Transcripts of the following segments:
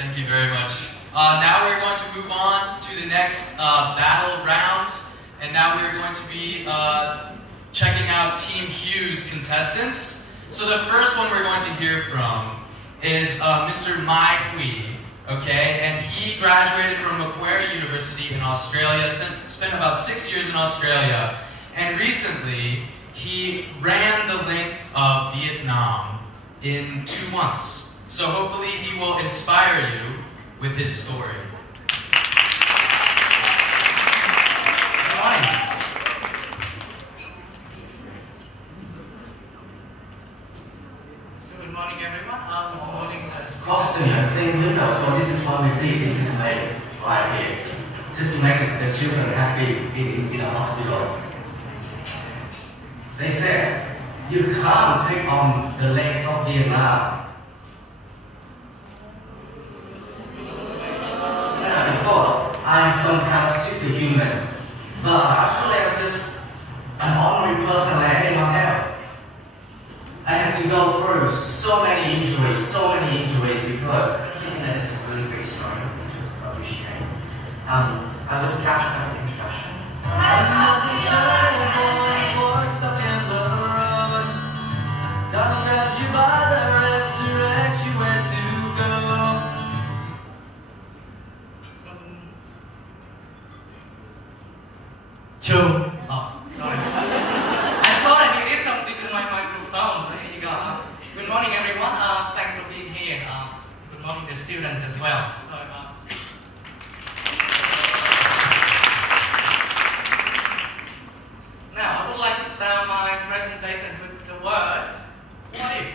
Thank you very much. Now we're going to move on to the next battle round, and now we're going to be checking out Team Hugh's contestants. So the first one we're going to hear from is Mr. Mai Huy, okay? And he graduated from Macquarie University in Australia, spent about 6 years in Australia, and recently he ran the length of Vietnam in 2 months. So hopefully he will inspire you with his story. Good morning. So good morning everyone. Good morning. Question, I think, so this is what we did. This is made right here. Just to make the children happy in the hospital. They said, you can't take on the length of Vietnam. I'm some kind of superhuman, but actually I'm just an ordinary person like anyone else. I had to go through so many injuries because I think that is a really big story, which was appreciated. I was captured by the introduction. Don't grab you by the wrist, direct you where to go. Two. Oh, sorry. I thought I needed something to my microphone, so here you go. Good morning, everyone. Thanks for being here. Good morning to students as well. So, now, I would like to start my presentation with the word, what if?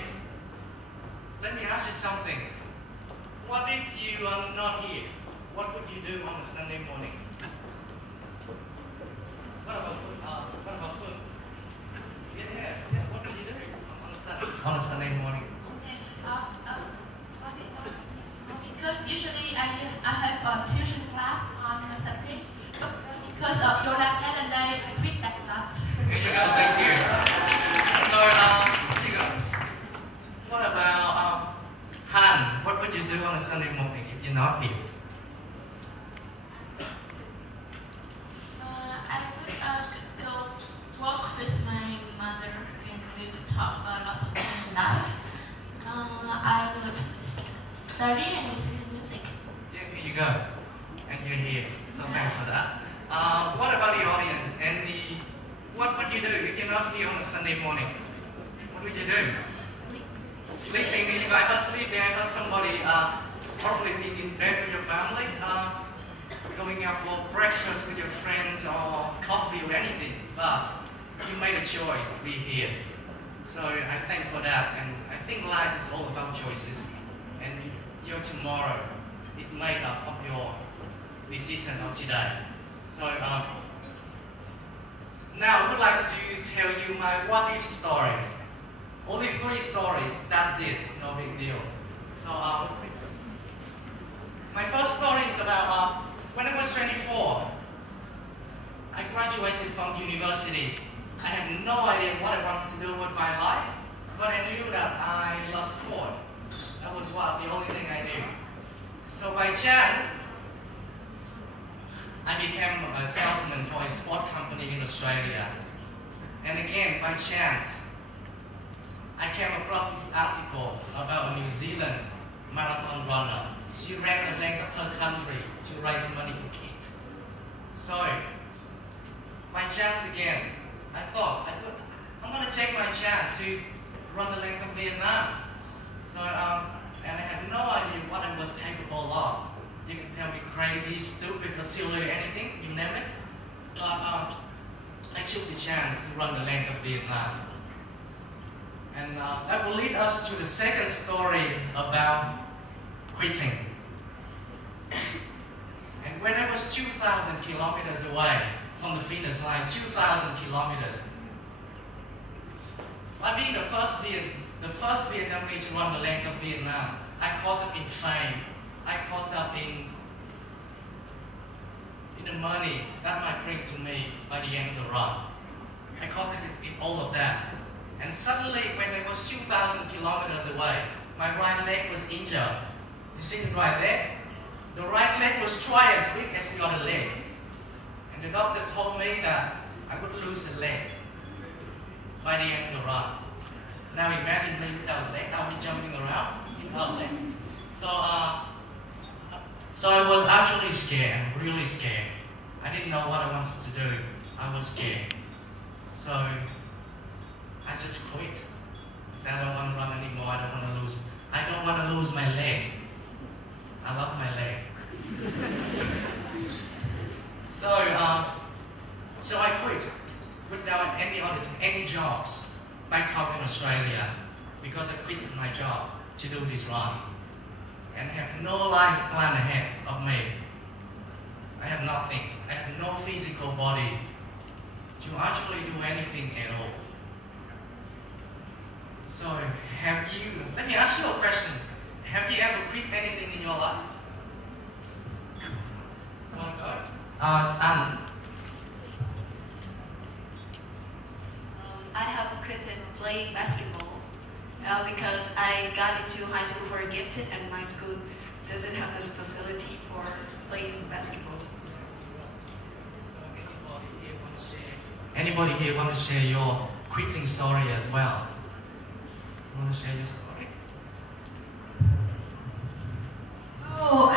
Let me ask you something. What if you are not here? What would you do on a Sunday morning? What about food? Yeah. What do you do on a Sunday morning? Because usually I have a tuition class on a Sunday, but because of Yola Talent, I quit that class. Here you go. Thank you. So, here you go. What about Han? What would you do on a Sunday morning if you're not here? Walk with my mother and we would talk about lots of things in life. I would study and listen to music. Yeah, here you go. And you're here. So thanks for that. What about the audience? What would you do if you're not here on a Sunday morning? What would you do? Sleeping. You guys are sleeping. I got somebody probably being in bed with your family. Going out for breakfast with your friends or coffee or anything. But you made a choice to be here. So I thank for that, and I think life is all about choices, and your tomorrow is made up of your decision of today. So now I would like to tell you my what if stories. Only 3 stories, that's it, no big deal. So my first story is about when I was 24. I graduated from university. I had no idea what I wanted to do with my life, but I knew that I love sport. That was the only thing I knew. So by chance, I became a salesman for a sport company in Australia. And again, by chance, I came across this article about a New Zealand marathon runner. She ran the length of her country to raise money for kids. So, by chance again, I thought, I'm going to take my chance to run the length of Vietnam. So, and I had no idea what I was capable of. You can tell me crazy, stupid, or silly, anything, you name it. But I took the chance to run the length of Vietnam. And that will lead us to the second story about quitting. And when I was 2,000 kilometers away from the finish line, 2,000 kilometers, by being the first Vietnamese to run the length of Vietnam, I caught up in fame. I caught up in the money that might bring to me by the end of the run. I caught up in all of that. And suddenly, when I was 2,000 kilometers away, my right leg was injured. You see the right leg? The right leg was twice as big as the other leg. And the doctor told me that I would lose a leg by the end of the run. Now imagine me without a leg, I'll be jumping around without a leg. So I was actually scared, really scared. I didn't know what I wanted to do. I was scared. So I just quit. I said I don't want to run anymore, I don't want to lose my leg. I love my leg. So I quit without any jobs back home in Australia because I quit my job to do this run and have no life plan ahead of me. I have nothing. I have no physical body to actually do anything at all. So let me ask you a question. Have you ever quit anything in your life? Someone go? Anne. I have quitted playing basketball because I got into high school for gifted and my school doesn't have this facility for playing basketball. Anybody here want to share your quitting story as well? You want to share your story? Oh,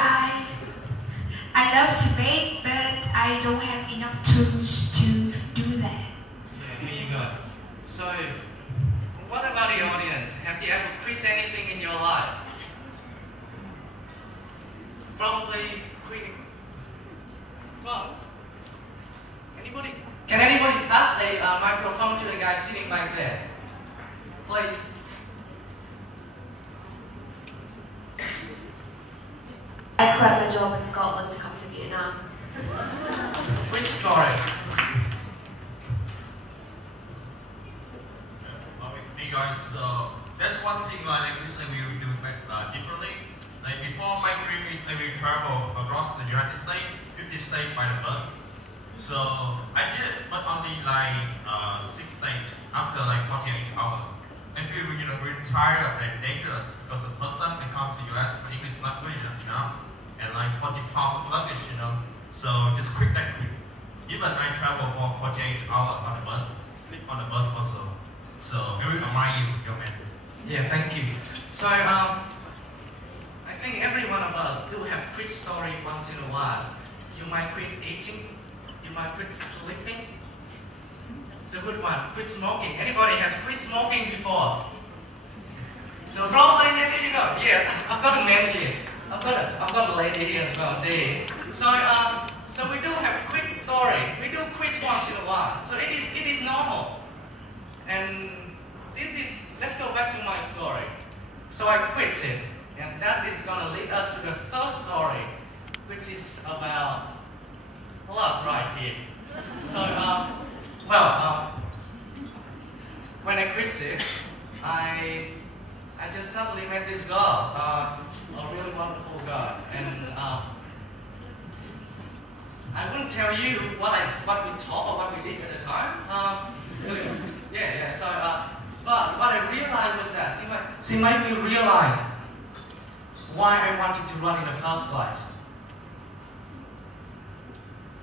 I love to bake, but I don't have enough tools to do that. Yeah, here you go. So, what about the audience? Have you ever quit anything in your life? Probably quitting. Well, anybody? Can anybody pass a microphone to the guy sitting back there? Please. I quit my job in Scotland to come to Vietnam. Which story? Hey guys, that's one thing like recently we will do differently. Like before my dream is I will travel across the United States, 50 states by the bus. So I did it, but only like 6 states after like 48 hours. I feel really tired and dangerous because the first time I come to US, English is not good enough, and like 40 pounds of luggage, So just quit that quick. Even I travel for 48 hours on the bus, sleep on the bus also. So I will admire you, young man. Yeah, thank you. So I think every one of us do have quit story once in a while. You might quit eating, you might quit sleeping. It's a good one. Quit smoking. Anybody has quit smoking before? So probably there you go. Yeah, I've got a man here. I've got a lady here as well. There. So we do have quit story. We do quit once in a while. So it is normal. And let's go back to my story. So I quit it, and that is gonna lead us to the third story, which is about love right here. So when I quit it, I just suddenly met this girl, a really wonderful girl, and I wouldn't tell you what we talked or what we did at the time. Yeah. So, but what I realized was that she made me realize why I wanted to run in the first place.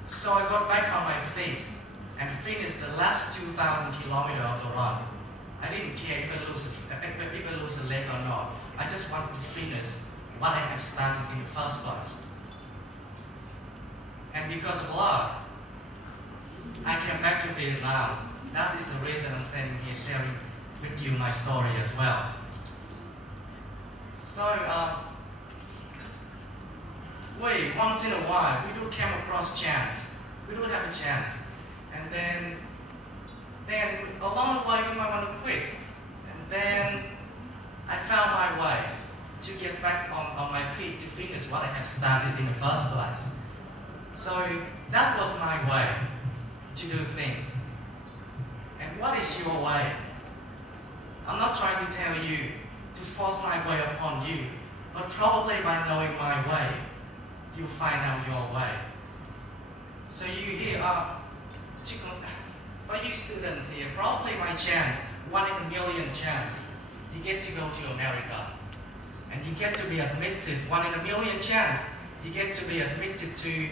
So I got back on my feet and finished the last 2,000 kilometers of the run. I didn't care if I lose a leg or not. I just wanted to finish what I have started in the first place. And because of love, I came back to Vietnam. That is the reason I'm standing here sharing with you my story as well. So, once in a while, we do come across chance. We do have a chance. And then along the way, we might want to quit. And then I found my way to get back on my feet to finish what I have started in the first place. So that was my way to do things. And what is your way? I'm not trying to tell you to force my way upon you, but probably by knowing my way, you find out your way. So you here are, for you students here, probably my chance, 1 in a million chance, you get to go to America. and you get to be admitted, 1 in a million chance, you get to be admitted to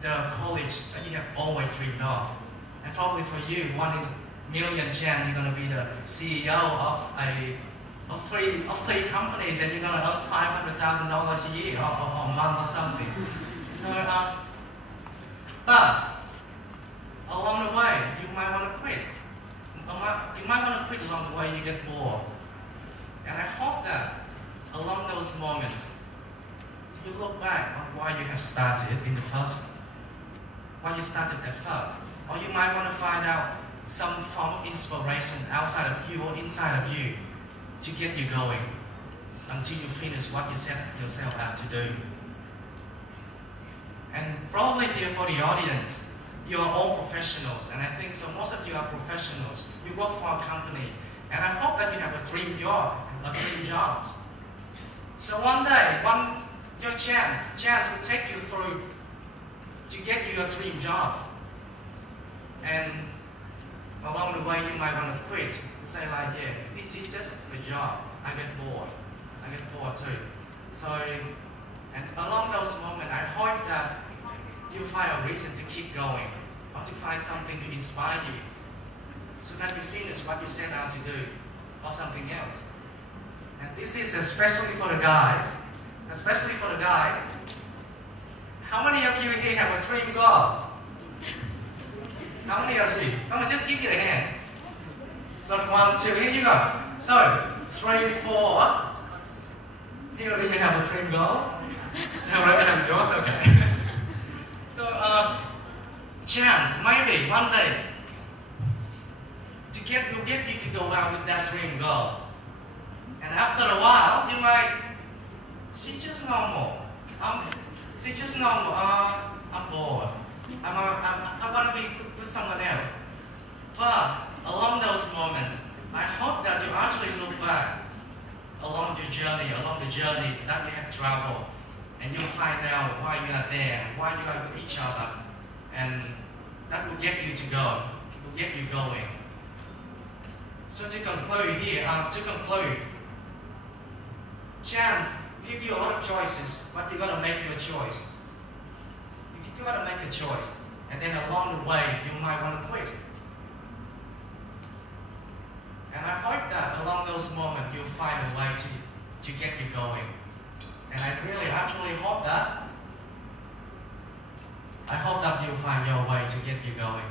the college that you have always dreamed of. And probably for you, 1 in a million chance, you're going to be the CEO of three companies, and you're going to earn $500,000 a year or a month or something. So, but along the way, you might want to quit. You might want to quit along the way. You get bored, and I hope that along those moments, you look back on why you have started in the first place. Why you started at first. Or you might want to find out some form of inspiration outside of you or inside of you to get you going until you finish what you set yourself out to do. And probably here for the audience, you are all professionals, and I think so most of you are professionals. You work for a company, and I hope that you have a dream job, So one day, your chance will take you through to get you a dream job. And along the way, you might want to quit. Say like, yeah, this is just a job. I get bored too. So, and along those moments, I hope that you find a reason to keep going, or to find something to inspire you, so that you finish what you set out to do, or something else. And this is especially for the guys. How many of you here have a dream goal? How many of you? Come on, just give me a hand. Got 1, 2, here you go. So, 3, 4. Here do you have a dream goal? You already have yours, okay. So, chance, maybe one day, will get you to go out with that dream goal. And after a while, you might, she's just normal. I'm bored. I want to be with someone else. But along those moments, I hope that you actually look back along the journey that you have traveled, and you'll find out why you are there, why you are with each other, and that will get you to go, will get you going. So to conclude, Jan give you a lot of choices, but you gotta make your choice. You gotta make a choice, and then along the way, you might want to quit. And I hope that along those moments, you'll find a way to get you going. And I really actually hope that you'll find your way to get you going.